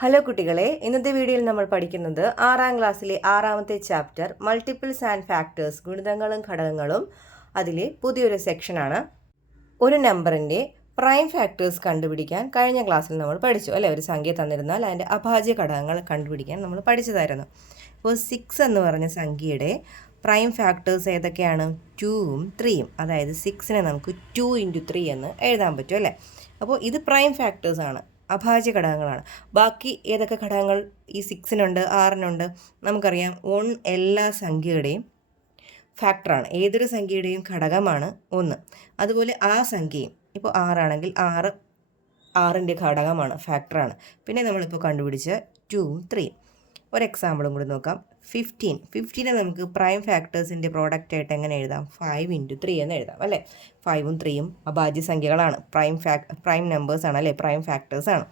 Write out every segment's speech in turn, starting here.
Hello കുട്ടികളെ, ഇന്നത്തെ വീഡിയോയിൽ നമ്മൾ പഠിക്കുന്നത് 6ാം ക്ലാസ്സിലെ 6ാമത്തെ ചാപ്റ്റർ മൾട്ടിപ്പിൾസ് ആൻഡ് ഫാക്ടേഴ്സ്, ഗുണിതങ്ങളും ഘടകങ്ങളും. അതിലെ പുതിയൊരു സെക്ഷനാണ്. ഒരു നമ്പറിൻ്റെ പ്രൈം ഫാക്ടേഴ്സ് കണ്ടുപിടിക്കാൻ കഴിഞ്ഞ ക്ലാസ്സിൽ നമ്മൾ പഠിച്ചു അല്ലേ. ഒരു സംഖ്യ തന്നിരുന്നാൽ അതിൻ്റെ അഭാജ്യ ഘടകങ്ങൾ കണ്ടുപിടിക്കാൻ നമ്മൾ പഠിച്ചതായിരുന്നു. ഇപ്പോൾ 6 എന്ന് പറഞ്ഞ സംഖ്യയുടെ പ്രൈം ഫാക്ടേഴ്സ് ഏതൊക്കെയാണ്? 2ഉം 3യും. അതായത് 6നെ നമുക്ക് 2 × 3 എന്ന് എഴുതാൻ പറ്റും അല്ലേ. അപ്പോൾ ഇത് പ്രൈം ഫാക്ടേഴ്സാണ്, അഭാജ്യ ഘടകങ്ങളാണ്. ബാക്കി ഏതൊക്കെ ഘടകങ്ങൾ ഈ 6-നുണ്ട് 6-നുണ്ട്? നമുക്കറിയാം 1 എല്ലാ സംഖ്യയുടെയും ഫാക്ടറാണ്, ഏതൊരു സംഖ്യയുടെയും ഘടകമാണ് 1. അതുപോലെ ആ സംഖ്യയും ഇപ്പോൾ 6 ആണെങ്കിൽ 6ൻ്റെ ഘടകമാണ്, ഫാക്ടറാണ്. പിന്നെ നമ്മളിപ്പോൾ കണ്ടുപിടിച്ച 2ഉം 3യും. ഒരു എക്സാമ്പിളും കൂടി നോക്കാം. 15നെ നമുക്ക് പ്രൈം ഫാക്ടേഴ്സിൻ്റെ പ്രോഡക്റ്റ് ആയിട്ട് എങ്ങനെ എഴുതാം? 5 × 3 എന്ന് എഴുതാം അല്ലേ. 5ഉം 3യും അഭാജ്യ സംഖ്യകളാണ്, പ്രൈം നമ്പേഴ്സാണ് അല്ലേ, പ്രൈം ഫാക്ടേഴ്സാണ്.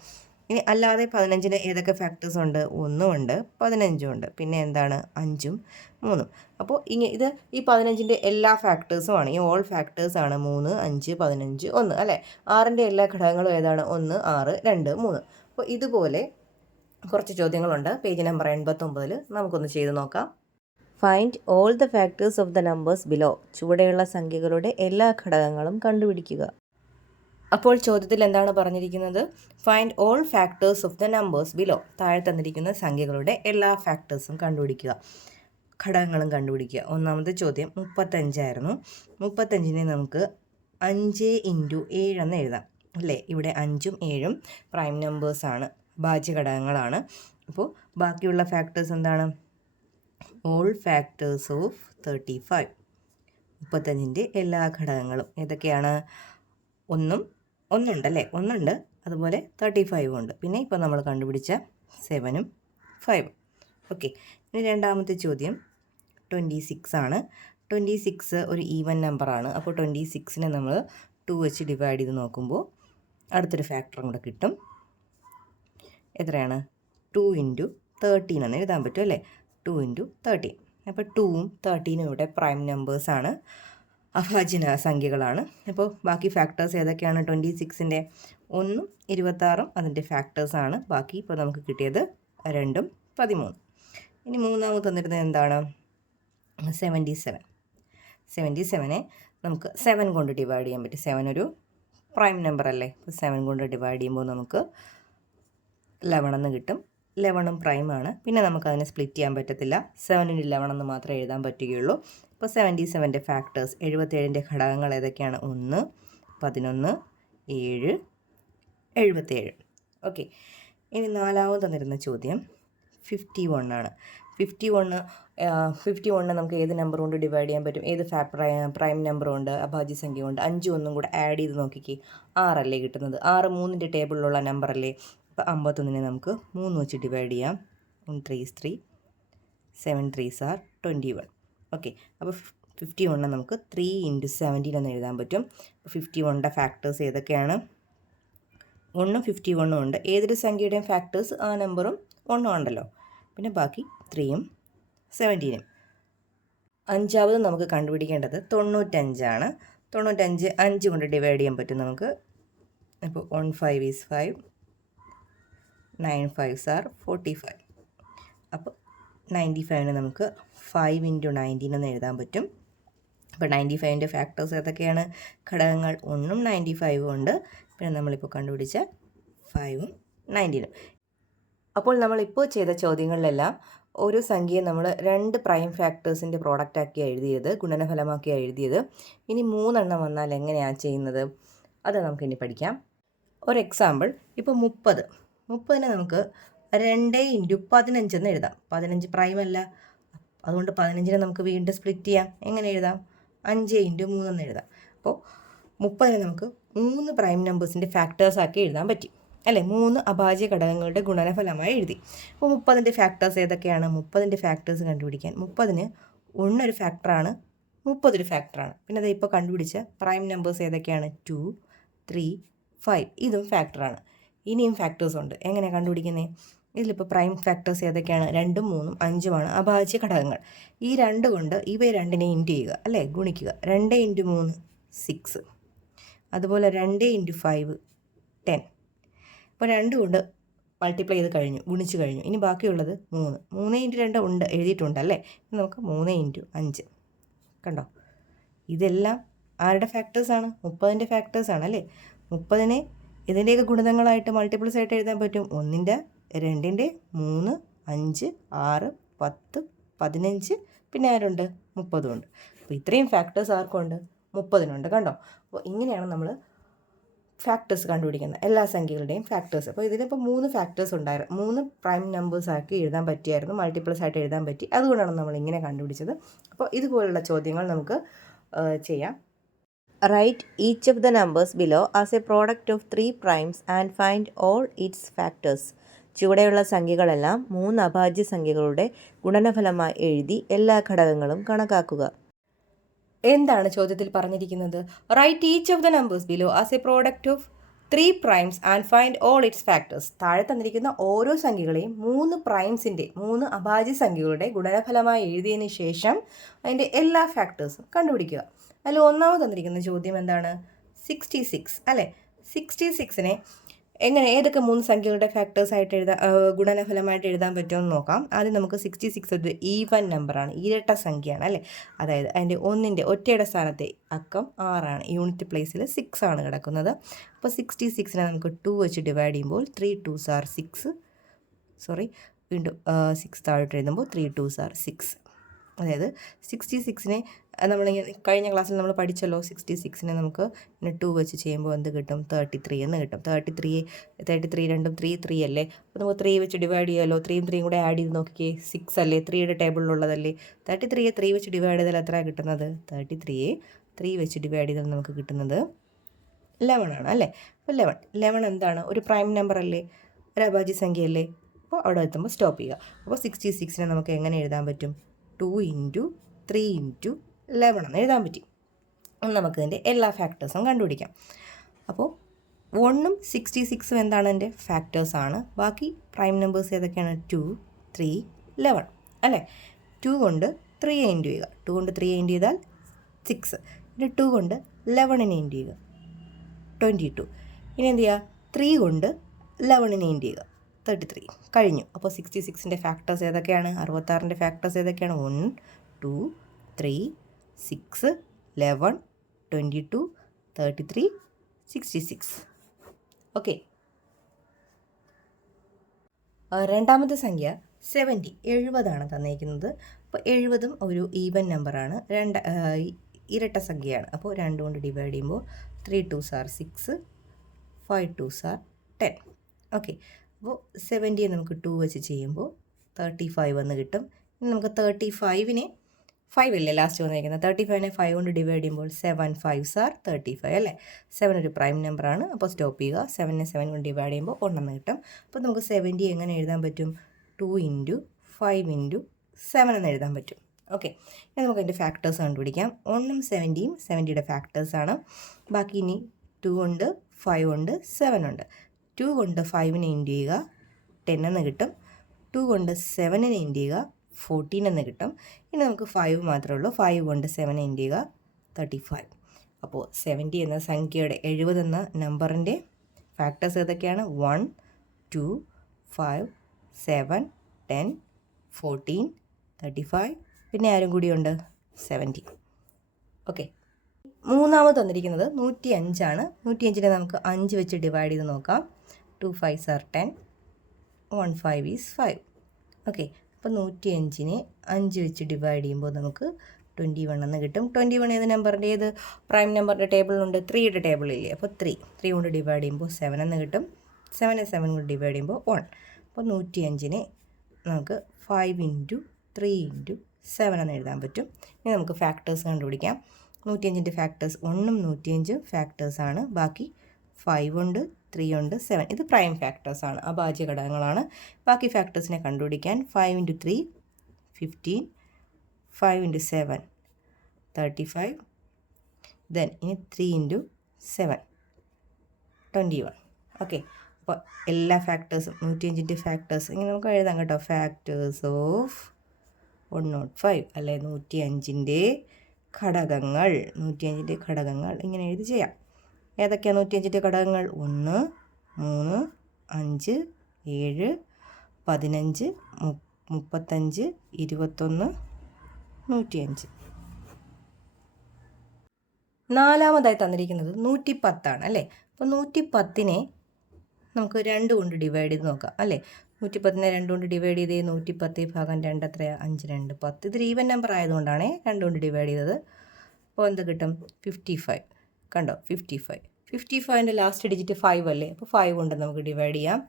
ഇനി അല്ലാതെ 15ന് ഏതൊക്കെ ഫാക്ടേഴ്സ് ഉണ്ട്? 1ഉം ഉണ്ട്, 15ഉം ഉണ്ട്, പിന്നെ എന്താണ്? 5ഉം 3ഉം. അപ്പോൾ ഇത് ഈ 15ൻ്റെ എല്ലാ ഫാക്ടേഴ്സുമാണ്, ഈ ഓൾ ഫാക്ടേഴ്സാണ് 3, 5, 15, 1 അല്ലേ. 6ൻ്റെ എല്ലാ ഘടകങ്ങളും ഏതാണ്? 1, 6, 2, 3. അപ്പോൾ ഇതുപോലെ കുറച്ച് ചോദ്യങ്ങളുണ്ട്. പേജ് നമ്പർ 89 നമുക്കൊന്ന് ചെയ്ത് നോക്കാം. Find all the factors of the numbers below. ചുവടെയുള്ള സംഖ്യകളുടെ എല്ലാ ഘടകങ്ങളും കണ്ടുപിടിക്കുക. അപ്പോൾ ചോദ്യത്തിൽ എന്താണ് പറഞ്ഞിരിക്കുന്നത്? Find all factors of the numbers below. താഴെ തന്നിരിക്കുന്ന സംഖ്യകളുടെ എല്ലാ ഫാക്ടേഴ്സും കണ്ടുപിടിക്കുക, ഘടകങ്ങളും കണ്ടുപിടിക്കുക. ഒന്നാമത്തെ ചോദ്യം 35 ആയിരുന്നു. 35നെ നമുക്ക് 5 × 7 എന്ന് എഴുതാം അല്ലേ. ഇവിടെ 5ഉം 7ഉം പ്രൈം നമ്പേഴ്സാണ്, ഭാജ്യ ഘടകങ്ങളാണ്. അപ്പോൾ ബാക്കിയുള്ള ഫാക്ടേഴ്സ് എന്താണ്? All factors of 35. 35ൻ്റെ എല്ലാ ഘടകങ്ങളും ഏതൊക്കെയാണ്? ഒന്നുണ്ടല്ലേ, ഒന്നുണ്ട്. അതുപോലെ 35ഉം ഉണ്ട്. പിന്നെ ഇപ്പോൾ നമ്മൾ കണ്ടുപിടിച്ച 7ഉം 5ഉം. ഓക്കെ. ഇനി രണ്ടാമത്തെ ചോദ്യം 26 ആണ്. 26 ഒരു ഈവൻ നമ്പറാണ്. അപ്പോൾ 26നെ നമ്മൾ 2 വെച്ച് ഡിവൈഡ് ചെയ്ത് നോക്കുമ്പോൾ അടുത്തൊരു ഫാക്ടറും കൂടെ കിട്ടും. എത്രയാണ്? 2 × 13 എന്ന് എഴുതാൻ പറ്റും അല്ലേ. 2 × 13. അപ്പോൾ 2ഉം 13ഉം ഇവിടെ പ്രൈം നമ്പേഴ്സാണ്, അഭാജ്യ സംഖ്യകളാണ്. അപ്പോൾ ബാക്കി ഫാക്ടേഴ്സ് ഏതൊക്കെയാണ്? 26ൻ്റെ 1ഉം 26ഉം അതിൻ്റെ ഫാക്ടേഴ്സാണ്. ബാക്കി ഇപ്പോൾ നമുക്ക് കിട്ടിയത് 2ഉം 13. ഇനി മൂന്നാമത് തന്നിരുന്നത് എന്താണ്? 77. 77നെ നമുക്ക് 7 കൊണ്ട് ഡിവൈഡ് ചെയ്യാൻ പറ്റും. 7 ഒരു പ്രൈം നമ്പർ അല്ലേ. അപ്പോൾ 7 കൊണ്ട് ഡിവൈഡ് ചെയ്യുമ്പോൾ നമുക്ക് 11 എന്ന് കിട്ടും. 11ഉം പ്രൈമാണ്. പിന്നെ നമുക്കതിനെ സ്പ്ലിറ്റ് ചെയ്യാൻ പറ്റത്തില്ല, 7 × 11 എന്ന് മാത്രമേ എഴുതാൻ പറ്റുകയുള്ളൂ. അപ്പോൾ 77ൻ്റെ ഫാക്ടേഴ്സ്, 77ൻ്റെ ഘടകങ്ങൾ ഏതൊക്കെയാണ്? 1, 11, 7, 77. ഓക്കെ. ഇനി നാലാമത് തന്നിരുന്ന ചോദ്യം 51 ആണ്. 51 നമുക്ക് ഏത് നമ്പർ കൊണ്ട് ഡിവൈഡ് ചെയ്യാൻ പറ്റും? ഏത് പ്രൈം നമ്പർ കൊണ്ട്, അഭാജ്യ സംഖ്യ കൊണ്ട്? 5ഉം 1ഉം കൂടെ ആഡ് ചെയ്ത് നോക്കിക്കേ, 6 അല്ലേ കിട്ടുന്നത്. 6 3ൻ്റെ ടേബിളിലുള്ള നമ്പർ അല്ലേ. അപ്പോൾ 51നെ നമുക്ക് 3 വെച്ച് ഡിവൈഡ് ചെയ്യാം. 1 3 is 3, 7 3s are 21. ഓക്കെ. അപ്പോൾ 51 നമുക്ക് 3 × 17 എന്ന് എഴുതാൻ പറ്റും. 51ൻ്റെ ഫാക്ടേഴ്സ് ഏതൊക്കെയാണ്? 1ഉം 51ഉം ഉണ്ട്. ഏതൊരു സംഖ്യയുടെയും ഫാക്ടേഴ്സ് ആ നമ്പറും 1ഉം ഉണ്ടല്ലോ. പിന്നെ ബാക്കി 3ഉം 17ഉം. അഞ്ചാമത് നമുക്ക് കണ്ടുപിടിക്കേണ്ടത് 95 ആണ്. 95 5 കൊണ്ട് ഡിവൈഡ് ചെയ്യാൻ പറ്റും നമുക്ക്. അപ്പോൾ 1 5 is 5, 9 5s are 45. അപ്പോൾ 95നെ നമുക്ക് 5 × 19 എന്ന് എഴുതാൻ പറ്റും. അപ്പോൾ 95ൻ്റെ ഫാക്ടേഴ്സ് ഏതൊക്കെയാണ്? ഘടകങ്ങൾ 1ഉം 95ഉം ഉണ്ട്. പിന്നെ നമ്മളിപ്പോൾ കണ്ടുപിടിച്ച 5ഉം 19ഉം. അപ്പോൾ നമ്മളിപ്പോൾ ചെയ്ത ചോദ്യങ്ങളിലെല്ലാം ഒരു സംഖ്യയെ നമ്മൾ 2 പ്രൈം ഫാക്ടേഴ്സിൻ്റെ പ്രോഡക്റ്റാക്കി എഴുതിയത്, ഗുണനഫലമാക്കി എഴുതിയത്. ഇനി 3 എണ്ണം വന്നാൽ എങ്ങനെയാണ് ചെയ്യുന്നത്? അത് നമുക്കിനി പഠിക്കാം. ഒരു എക്സാമ്പിൾ, ഇപ്പോൾ 30നെ നമുക്ക് 2 × 15 എന്ന് എഴുതാം. 15 പ്രൈം അല്ല, അതുകൊണ്ട് 15നെ നമുക്ക് വീണ്ടും സ്പ്ലിറ്റ് ചെയ്യാം. എങ്ങനെ എഴുതാം? 5 × 3 എന്ന് എഴുതാം. അപ്പോൾ 30നെ നമുക്ക് 3 പ്രൈം നമ്പേഴ്സിൻ്റെ ഫാക്ടേഴ്സാക്കി എഴുതാൻ പറ്റി അല്ലേ. 3 അഭാജ്യ ഘടകങ്ങളുടെ ഗുണനഫലമായി എഴുതി. അപ്പോൾ 30ൻ്റെ ഫാക്ടേഴ്സ് ഏതൊക്കെയാണ്? 30ൻ്റെ ഫാക്ടേഴ്സ് കണ്ടുപിടിക്കാൻ 30ന് 1 ഒരു ഫാക്ടറാണ്, 30 ഒരു ഫാക്ടറാണ്. പിന്നെ അത് ഇപ്പോൾ കണ്ടുപിടിച്ച പ്രൈം നമ്പേഴ്സ് ഏതൊക്കെയാണ്? 2, 3, 5. ഇതും ഫാക്ടറാണ്. ഇനിയും ഫാക്ടേഴ്സ് ഉണ്ട്. എങ്ങനെ കണ്ടുപിടിക്കുന്നത്? ഇതിലിപ്പോൾ പ്രൈം ഫാക്ടേഴ്സ് ഏതൊക്കെയാണ്? 2ഉം 3ഉം 5ഉമാണ് അഭാജ്യ ഘടകങ്ങൾ. ഈ 2 കൊണ്ട് ഇവയെ രണ്ടിനെ ഇൻറ്റു ചെയ്യുക അല്ലേ, ഗുണിക്കുക. 2 × 3 6, അതുപോലെ 2 × 5 10. അപ്പോൾ 2 കൊണ്ട് മൾട്ടിപ്ലൈ ചെയ്ത് കഴിഞ്ഞു, ഗുണിച്ച് കഴിഞ്ഞു. ഇനി ബാക്കിയുള്ളത് 3. 3 ഇൻറ്റു 2 ഉണ്ട്, എഴുതിയിട്ടുണ്ടല്ലേ. ഇനി നമുക്ക് 3 ഇൻറ്റു 5. കണ്ടോ, ഇതെല്ലാം ആരുടെ ഫാക്ടേഴ്സാണ്? 30ൻ്റെ ഫാക്ടേഴ്സാണ് അല്ലേ. 30നെ ഇതിൻ്റെയൊക്കെ ഗുണിതങ്ങളായിട്ട് മൾട്ടിപ്പിൾസ് ആയിട്ട് എഴുതാൻ പറ്റും. 1ൻ്റെ 2ൻ്റെ 3 5 6 10 15 പിന്നെ ആരുണ്ട്? 30 ഉണ്ട്. അപ്പോൾ ഇത്രയും ഫാക്ടേഴ്സ് ആർക്കുണ്ട്? 30-നുണ്ട്. കണ്ടോ. അപ്പോൾ ഇങ്ങനെയാണ് നമ്മൾ ഫാക്ടേഴ്സ് കണ്ടുപിടിക്കുന്നത്, എല്ലാ സംഖ്യകളുടെയും ഫാക്ടേഴ്സ്. അപ്പോൾ ഇതിലിപ്പോൾ 3 ഫാക്ടേഴ്സ് ഉണ്ടായിരുന്നു, 3 പ്രൈം നമ്പേഴ്സ് ആക്കി എഴുതാൻ പറ്റിയായിരുന്നു, മൾട്ടിപ്പിൾസ് ആയിട്ട് എഴുതാൻ പറ്റി. അതുകൊണ്ടാണ് നമ്മൾ ഇങ്ങനെ കണ്ടുപിടിച്ചത്. അപ്പോൾ ഇതുപോലുള്ള ചോദ്യങ്ങൾ നമുക്ക് ചെയ്യാം. Write each of the numbers below as a product of 3 primes and find all its factors. ചുവടെയുള്ള സംഖ്യകളെല്ലാം 3 അഭാജ്യ സംഖ്യകളുടെ ഗുണനഫലമായി എഴുതി എല്ലാ ഘടകങ്ങളും കണക്കാക്കുക. എന്താണ് ചോദ്യത്തിൽ പറഞ്ഞിരിക്കുന്നത്? Write each of the numbers below as a product of 3 primes and find all its factors. താഴെ തന്നിരിക്കുന്ന ഓരോ സംഖ്യകളെയും 3 പ്രൈംസിൻ്റെ 3 അഭാജ്യ സംഖ്യകളുടെ ഗുണനഫലമായി എഴുതിയതിന് ശേഷം അതിൻ്റെ എല്ലാ ഫാക്ടേഴ്സും കണ്ടുപിടിക്കുക. അതിൽ ഒന്നാമത് തന്നിരിക്കുന്ന ചോദ്യം എന്താണ്? 66 അല്ലേ. 66നെ എങ്ങനെ, ഏതൊക്കെ 3 സംഖ്യകളുടെ ഫാക്ടേഴ്സായിട്ട് ഗുണനഫലമായിട്ട് എഴുതാൻ പറ്റുമെന്ന് നോക്കാം. ആദ്യം നമുക്ക് 66 ഒരു ഈവൻ നമ്പറാണ്, ഇരട്ട സംഖ്യയാണ് അല്ലേ. അതായത് അതിൻ്റെ ഒറ്റയുടെ സ്ഥാനത്തെ അക്കം 6ആണ്, യൂണിറ്റ് പ്ലേസിൽ 6 ആണ് കിടക്കുന്നത്. അപ്പോൾ 66നെ നമുക്ക് 2 വെച്ച് ഡിവൈഡ് ചെയ്യുമ്പോൾ 3 2s are 6. വീണ്ടും 6 താഴോട്ട് എഴുതുമ്പോൾ 3 2s are 6. അതായത് 66നെ നമ്മളിങ്ങനെ കഴിഞ്ഞ ക്ലാസ്സിൽ നമ്മൾ പഠിച്ചല്ലോ. 66നെ നമുക്ക് ഇങ്ങനെ 2 വെച്ച് ചെയ്യുമ്പോൾ എന്ത് കിട്ടും? 33 എന്ന് കിട്ടും. 33 രണ്ടും 3 അല്ലേ. അപ്പോൾ നമുക്ക് 3 വെച്ച് ഡിവൈഡ് ചെയ്യാമല്ലോ. 3യും 3യും കൂടെ ആഡ് ചെയ്ത് നോക്കിക്കേ, 6 അല്ലേ, 3യുടെ ടേബിളിലുള്ളതല്ലേ. 33യെ 3 വെച്ച് ഡിവൈഡ് ചെയ്താൽ എത്രയാണ് കിട്ടുന്നത്? 33യെ 3 വെച്ച് ഡിവൈഡ് ചെയ്താൽ നമുക്ക് കിട്ടുന്നത് 11 ആണ് അല്ലേ. അപ്പോൾ 11 എന്താണ്? ഒരു പ്രൈം നമ്പർ അല്ലേ, ഒരു അഭാജ്യ സംഖ്യയല്ലേ. അപ്പോൾ അവിടെ എത്തുമ്പോൾ സ്റ്റോപ്പ് ചെയ്യുക. അപ്പോൾ 66നെ നമുക്ക് എങ്ങനെ എഴുതാൻ പറ്റും? 2 ഇൻറ്റു 3 ഇൻറ്റു 11 എന്ന് എഴുതാൻ പറ്റി. നമുക്കിതിൻ്റെ എല്ലാ ഫാക്ടേഴ്സും കണ്ടുപിടിക്കാം. അപ്പോൾ 1ഉം 66ഉം എന്താണ്? എൻ്റെ ഫാക്ടേഴ്സാണ്. ബാക്കി പ്രൈം നമ്പേഴ്സ് ഏതൊക്കെയാണ്? 2 3 11 അല്ലേ. 2 കൊണ്ട് 3യെ ഇൻറ്റു ചെയ്യുക, 2 കൊണ്ട് 3യെ ഇൻറ്റു ചെയ്താൽ 6. പിന്നെ 2 കൊണ്ട് 11നെ ഇൻറ്റു ചെയ്യുക, 22. ഇനി എന്ത് ചെയ്യുക? 3 കൊണ്ട് 11നെ ഇൻറ്റു ചെയ്യുക, 33. കഴിഞ്ഞു. അപ്പോൾ 66ൻ്റെ ഫാക്ടേഴ്സ് ഏതൊക്കെയാണ്? 66ൻ്റെ ഫാക്ടേഴ്സ് ഏതൊക്കെയാണ്? 1 2 3 6 11 22 33 66. ഓക്കെ. രണ്ടാമത്തെ സംഖ്യ 70 തന്നിരിക്കുന്നത്. അപ്പോൾ 70ഉം ഒരു ഈവൻ നമ്പറാണ്, ഇരട്ട സംഖ്യയാണ്. അപ്പോൾ 2 കൊണ്ട് ഡിവൈഡ് ചെയ്യുമ്പോൾ 3 2s are 6 5 2s are 10. Okay. അപ്പോൾ 70 നമുക്ക് 2 വെച്ച് ചെയ്യുമ്പോൾ 35 എന്ന് കിട്ടും. ഇനി നമുക്ക് 35നെ 5 അല്ലേ ലാസ്റ്റ് വന്നിരിക്കുന്നത്, 35നെ 5 കൊണ്ട് ഡിവൈഡ് ചെയ്യുമ്പോൾ 7 5s are 35 അല്ലേ. 7 ഒരു പ്രൈം നമ്പറാണ്. അപ്പോൾ സ്റ്റോപ്പ് ചെയ്യുക. 7നെ 7 കൊണ്ട് ഡിവൈഡ് ചെയ്യുമ്പോൾ 1 എന്ന് കിട്ടും. അപ്പോൾ നമുക്ക് 70 എങ്ങനെ എഴുതാൻ പറ്റും? 2 ഇൻറ്റു 5 ഇൻറ്റു 7 എന്ന് എഴുതാൻ പറ്റും. ഓക്കെ. ഇനി നമുക്ക് അതിൻ്റെ ഫാക്ടേഴ്സ് കണ്ടുപിടിക്കാം. 1ഉം 70യും 70യുടെ ഫാക്ടേഴ്സാണ്. ബാക്കി ഇനി 2 ഉണ്ട് 5 ഉണ്ട് 7 ഉണ്ട്. 2 കൊണ്ട് 5നെ ഇൻറ്റു ചെയ്യുക, 10 എന്ന് കിട്ടും. 2 കൊണ്ട് 7നെ ഇൻറ്റു ചെയ്യുക, 14 എന്ന് കിട്ടും. ഇനി നമുക്ക് 5 മാത്രമേ ഉള്ളൂ. 5 കൊണ്ട് 7 ഇൻറ്റു ചെയ്യുക, 35. അപ്പോൾ 70 എന്ന സംഖ്യയുടെ 70 എന്ന നമ്പറിൻ്റെ ഫാക്ടേഴ്സ് ഏതൊക്കെയാണ്? 1 2 5 7 10 14 35 പിന്നെ ആരും കൂടിയുണ്ട്? 70. ഓക്കെ. മൂന്നാമത് തന്നിരിക്കുന്നത് 105 105നെ നമുക്ക് 5 വെച്ച് ഡിവൈഡ് ചെയ്ത് നോക്കാം. 2 5s are 10 1 5 is 5. ഓക്കെ. അപ്പോൾ 105നെ 5 വെച്ച് ഡിവൈഡ് ചെയ്യുമ്പോൾ നമുക്ക് 21 എന്ന് കിട്ടും. 21 ഏത് നമ്പറിൻ്റെ, ഏത് പ്രൈം നമ്പറിൻ്റെ ടേബിളിലുണ്ട്? 3യുടെ ടേബിളില്ലേ. അപ്പോൾ 3 കൊണ്ട് ഡിവൈഡ് ചെയ്യുമ്പോൾ 7 എന്ന് കിട്ടും. 7നെ 7 കൊണ്ട് ഡിവൈഡ് ചെയ്യുമ്പോൾ 1. അപ്പോൾ 105നെ നമുക്ക് 5 ഇൻറ്റു 3 ഇൻറ്റു 7 എന്ന് എഴുതാൻ പറ്റും. ഇനി നമുക്ക് ഫാക്ടേഴ്സ് കണ്ടുപിടിക്കാം. 105ൻ്റെ ഫാക്ടേഴ്സ് 1ഉം 105ഉം ഫാക്ടേഴ്സാണ്. ബാക്കി 5 ഉണ്ട് 3 ഉണ്ട് 7. ഇത് പ്രൈം ഫാക്ടേഴ്സാണ്, അഭാജ്യ ഘടകങ്ങളാണ്. ബാക്കി ഫാക്ടേഴ്സിനെ കണ്ടുപിടിക്കാൻ 5 ഇൻറ്റു 3 15 5 ഇൻറ്റു 7 35 ദെൻ ഇനി 3 ഇൻറ്റു 7 21. ഓക്കെ. അപ്പോൾ എല്ലാ ഫാക്ടേഴ്സും 105ൻ്റെ ഫാക്ടേഴ്സ് ഇങ്ങനെ നമുക്ക് എഴുതാം കേട്ടോ. ഫാക്ടേഴ്സ് ഓഫ് 105 അല്ലെ 105ൻ്റെ ഘടകങ്ങൾ, 105ൻ്റെ ഘടകങ്ങൾ ഇങ്ങനെ എഴുതി ചെയ്യാം. ഏതൊക്കെയാണ് 105ൻ്റെ ഘടകങ്ങൾ? 1 3 5 7, 15, 35, 21, 105. നാലാമതായി തന്നിരിക്കുന്നത് 110 അല്ലേ. അപ്പോൾ 110നെ നമുക്ക് 2 കൊണ്ട് ഡിവൈഡ് ചെയ്ത് നോക്കാം അല്ലേ. 110നെ 2 കൊണ്ട് ഡിവൈഡ് ചെയ്ത് 110 ഭാഗം 2 എത്രയാണ്? 5, 2, 10. ഇതൊരു ഈവൻ നമ്പർ ആയതുകൊണ്ടാണ് 2 കൊണ്ട് ഡിവൈഡ് ചെയ്തത്. അപ്പോൾ എന്ത് കിട്ടും? 55. കണ്ടോ? 55. 55ൻ്റെ ലാസ്റ്റ് ഡിജിറ്റ് 5 അല്ലേ. അപ്പോൾ 5 കൊണ്ട് നമുക്ക് ഡിവൈഡ് ചെയ്യാം.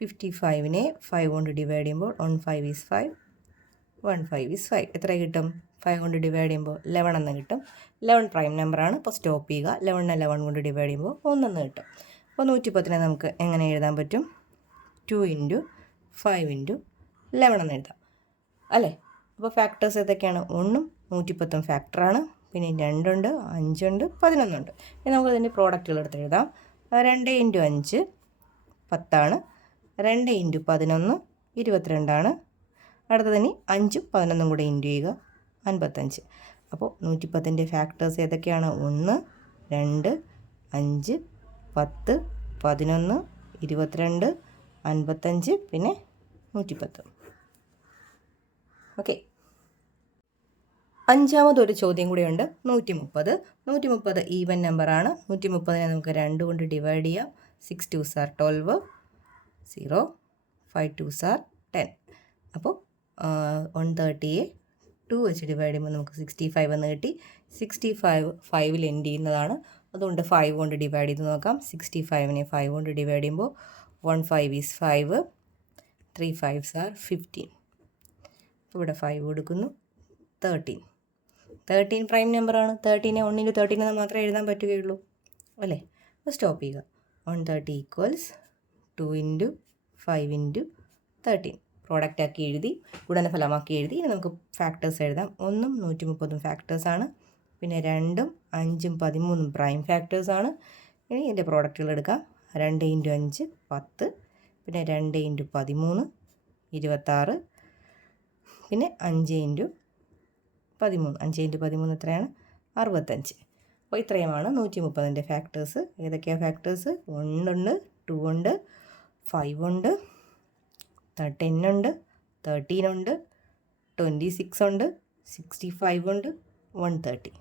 55നെ 5 കൊണ്ട് ഡിവൈഡ് ചെയ്യുമ്പോൾ 1 5 is 5, 1 5 is 5. എത്ര കിട്ടും? 5 കൊണ്ട് ഡിവൈഡ് ചെയ്യുമ്പോൾ 11 എന്ന് കിട്ടും. 11 പ്രൈം നമ്പറാണ്. അപ്പോൾ സ്റ്റോപ്പ് ചെയ്യുക. 11നെ 11 കൊണ്ട് ഡിവൈഡ് ചെയ്യുമ്പോൾ 1 എന്ന് കിട്ടും. അപ്പോൾ 110നെ നമുക്ക് എങ്ങനെ എഴുതാൻ പറ്റും? 2 × 5 × 11 എന്ന് എഴുതാം അല്ലേ. അപ്പോൾ ഫാക്ടേഴ്സ് ഏതൊക്കെയാണ്? 1ഉം 110ഉം ഫാക്ടറാണ്. പിന്നെ 2 ഉണ്ട്, 5 ഉണ്ട്, 11 ഉണ്ട്. ഇനി നമുക്ക് ഇതിൻ്റെ പ്രോഡക്റ്റുകൾ എടുത്ത് എഴുതാം. 2 × 5 10 2 × 11 22. അടുത്തതിന് 5ഉം 11ഉം കൂടെ ഇൻറ്റു ചെയ്യുക, 55. അപ്പോൾ 110ൻ്റെ ഫാക്ടേഴ്സ് ഏതൊക്കെയാണ്? 1, 2, 5, 10, 11, 22, 55, പിന്നെ 110. ഓക്കെ. അഞ്ചാമതൊരു ചോദ്യം കൂടിയുണ്ട്. 130. 130 ഈവൻ നമ്പറാണ്. 130നെ നമുക്ക് 2 കൊണ്ട് ഡിവൈഡ് ചെയ്യാം. 6 2s are 12, 0, 5 2s are 10. അപ്പോൾ 130യെ 2 വെച്ച് ഡിവൈഡ് ചെയ്യുമ്പോൾ നമുക്ക് 65 എന്ന് കിട്ടി. 65 5ൽ എൻഡ് ചെയ്യുന്നതാണ്. അതുകൊണ്ട് 5 കൊണ്ട് ഡിവൈഡ് ചെയ്ത് നോക്കാം. 65നെ 5 കൊണ്ട് ഡിവൈഡ് ചെയ്യുമ്പോൾ 1 5 is 5, 3 5s are 15. ഇവിടെ 5 കൊടുക്കുന്നു. 13 പ്രൈം നമ്പറാണ്. 13നെ 1 × 13 മാത്രമേ എഴുതാൻ പറ്റുകയുള്ളൂ അല്ലേ. അപ്പോൾ സ്റ്റോപ്പ് ചെയ്യുക. 130 = 2 × 5 × 13. പ്രോഡക്റ്റ് ആക്കി എഴുതി, ഗുണനഫലമാക്കി എഴുതി. ഇനി നമുക്ക് ഫാക്ടേഴ്സ് എഴുതാം. 1ഉം 130ഉം ഫാക്ടേഴ്സാണ്. പിന്നെ 2ഉം 5ഉം 13ഉം പ്രൈം ഫാക്ടേഴ്സാണ്. ഇനി ഇതിൻ്റെ പ്രോഡക്റ്റുകൾ എടുക്കാം. 2 × 5 10, പിന്നെ 2 × 13 26, പിന്നെ 5 × 13. 5 × 13 എത്രയാണ്? 65. അപ്പോൾ ഇത്രയുമാണ് 130ൻ്റെ ഫാക്ടേഴ്സ്. ഏതൊക്കെയാണ് ഫാക്ടേഴ്സ്? 1 ഉണ്ട്, 2 ഉണ്ട്, 5 ഉണ്ട്, 10 ഉണ്ട്, 13 ഉണ്ട്, 26 ഉണ്ട്, 65 ഉണ്ട്, 130.